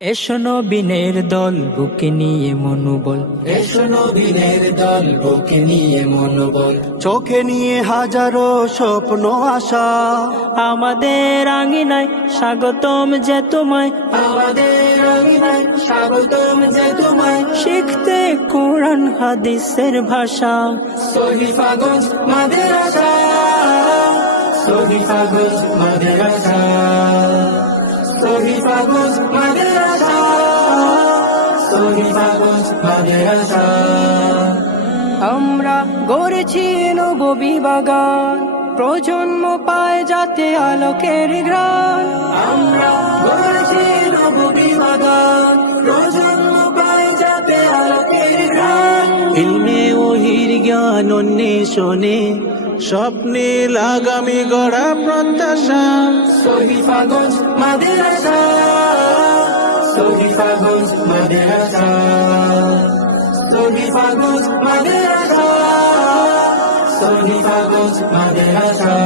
এসো নবীনের দল বুকে নিয়ে মনোবল, এসো নবীনের দল বুকে নিয়ে মনোবল, চোখে নিয়ে হাজারো স্বপ্ন আশা। আমাদের আঙিনায় স্বাগতম যে তোমায়, আমাদের আঙিনায় স্বাগতম যে তোমায়। শিখতে কোরআন হাদিসের ভাষা। শহীফাগঞ্জ মাদ্রাসা, শহীফাগঞ্জ মাদ্রাসা, শহীফাগঞ্জ মাদ্রাসা, শহীফাগঞ্জ মাদ্রাসা। আমরা গড়েছি নববী বাগান, প্রজন্ম পায় যাতে আলোকের ঘ্রাণ। আমরা গড়েছি নববী বাগান, প্রজন্ম পায় যাতে আলোকের ঘ্রাণ। ইলমে ওহির জ্ঞান অন্বেষণে স্বপ্নে আগামী গড়া প্রত্যাশা। শহীফাগঞ্জ মাদ্রাসা, শহীফাগঞ্জ মাদ্রাসা, শহীফাগঞ্জ মাদ্রাসা, শহীফাগঞ্জ মাদ্রাসা।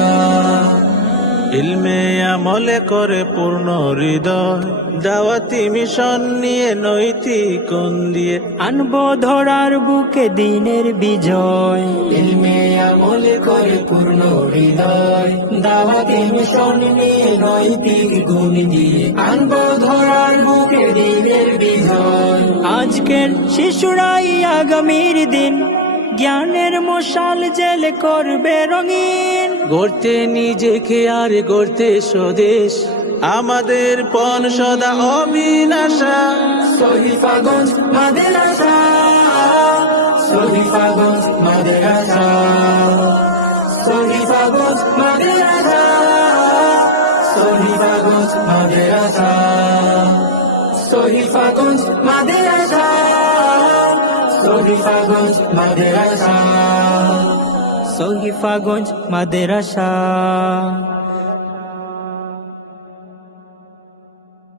ইলমে আমলে করে পূর্ণ হৃদয়, দাওয়াতি মিশন নিয়ে নৈতিক কোণ দিয়ে আনবো ধরার বুকে দিনের বিজয়। ইলমে আমলে করে পূর্ণ হৃদয়, দাওয়াতি মিশন নিয়ে নৈতিক গুণ দিয়ে আনবো ধরার বুকে দিনের বিজয়। আজকের শিশুরাই আগামীর দিন, জ্ঞানের মশাল জেলে করবে রঙিন। গড়তে নিজেকে আর গড়তে স্বদেশ, আমাদের পণ সদা অবিনাশা। শহীফাগঞ্জ মাদ্রাসা, শহীফাগঞ্জ মাদ্রাসা, শহীফাগঞ্জ মাদ্রাসা, শহীফাগঞ্জ মাদ্রাসা, শহীফাগঞ্জ মাদ্রাসা, শহীফাগঞ্জ মাদ্রাসা। শহীফাগঞ্জ মাদ্রাসা।